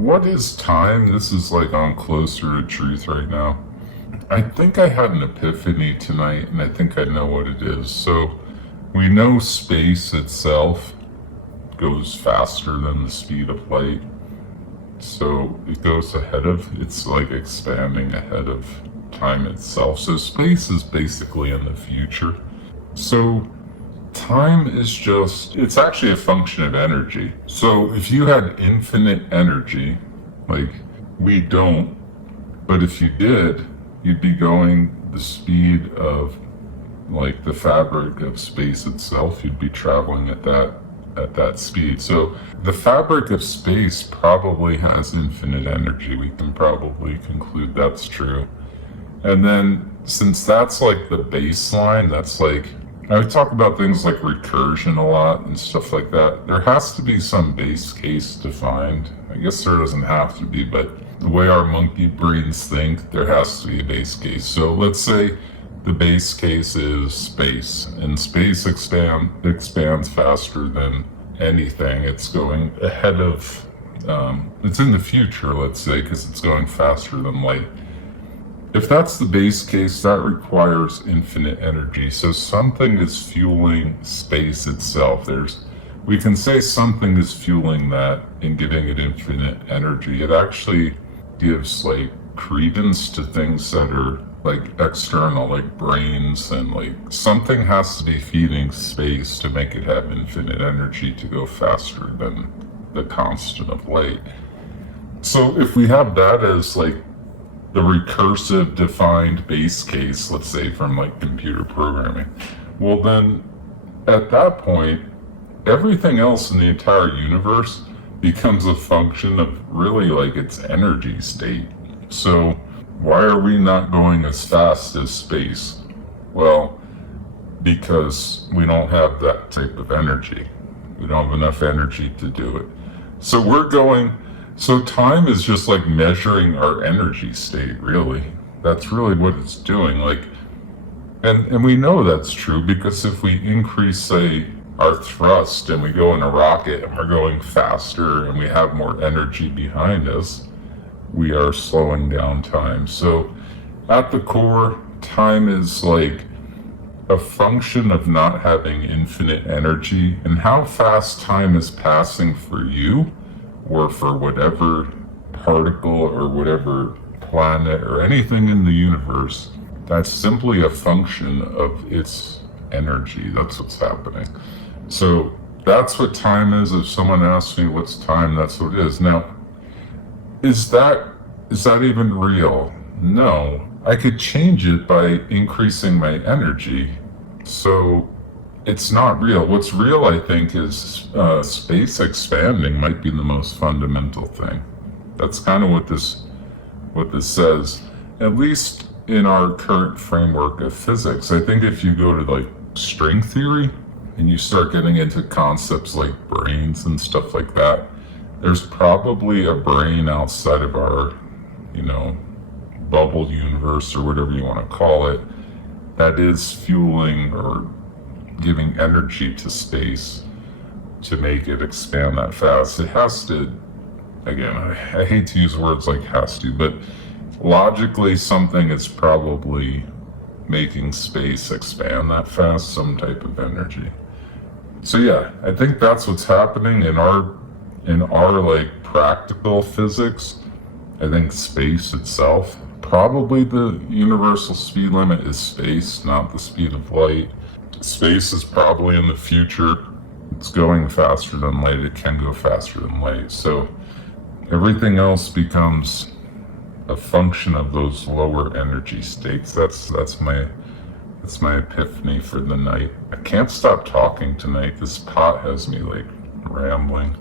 what is time? This is like on closer to truth right now. I think I had an epiphany tonight, and I think I know what it is. So, we know space itself goes faster than the speed of light. So, it goes ahead of, it's like expanding ahead of time itself. So, space is basically in the future. So, time is just, it's actually a function of energy. So, if you had infinite energy, like we don't, but if you did, you'd be going the speed of like the fabric of space itself. You'd be traveling at that speed. So the fabric of space probably has infinite energy. We can probably conclude that's true. And then since that's like the baseline, that's like, I would talk about things like recursion a lot and stuff like that. There has to be some base case defined. I guess there doesn't have to be, but the way our monkey brains think, there has to be a base case. So let's say the base case is space, and space expands faster than anything. It's going ahead of, it's in the future, let's say, because it's going faster than light. If that's the base case, that requires infinite energy. So something is fueling space itself. We can say something is fueling that and giving it infinite energy. It actually gives like credence to things that are like external, like brains, and like something has to be feeding space to make it have infinite energy to go faster than the constant of light. So if we have that as like the recursive defined base case, let's say from like computer programming, well then at that point, everything else in the entire universe becomes a function of really like its energy state. So why are we not going as fast as space? Well, because we don't have that type of energy. We don't have enough energy to do it. So time is just like measuring our energy state, really. That's really what it's doing. Like, and we know that's true because if we increase, say, our thrust and we go in a rocket and we're going faster and we have more energy behind us, we are slowing down time. So at the core, time is like a function of not having infinite energy, and how fast time is passing for you or for whatever particle or whatever planet or anything in the universe, that's simply a function of its energy. That's what's happening. So that's what time is. If someone asks me what's time, that's what it is. Now, is that even real? No. I could change it by increasing my energy. So it's not real. What's real, I think, is space expanding might be the most fundamental thing. That's kind of what this says, at least in our current framework of physics. I think if you go to like string theory and you start getting into concepts like brains and stuff like that, there's probably a brain outside of our, bubble universe or whatever you want to call it, that is fueling or giving energy to space to make it expand that fast. It has to, again, I hate to use words like has to, but logically something is probably making space expand that fast, some type of energy. So yeah, I think that's what's happening in our like practical physics. I think space itself, probably the universal speed limit is space, not the speed of light. Space is probably in the future. It's going faster than light. It can go faster than light. So everything else becomes a function of those lower energy states. That's my epiphany for the night. I can't stop talking tonight. This pot has me like rambling.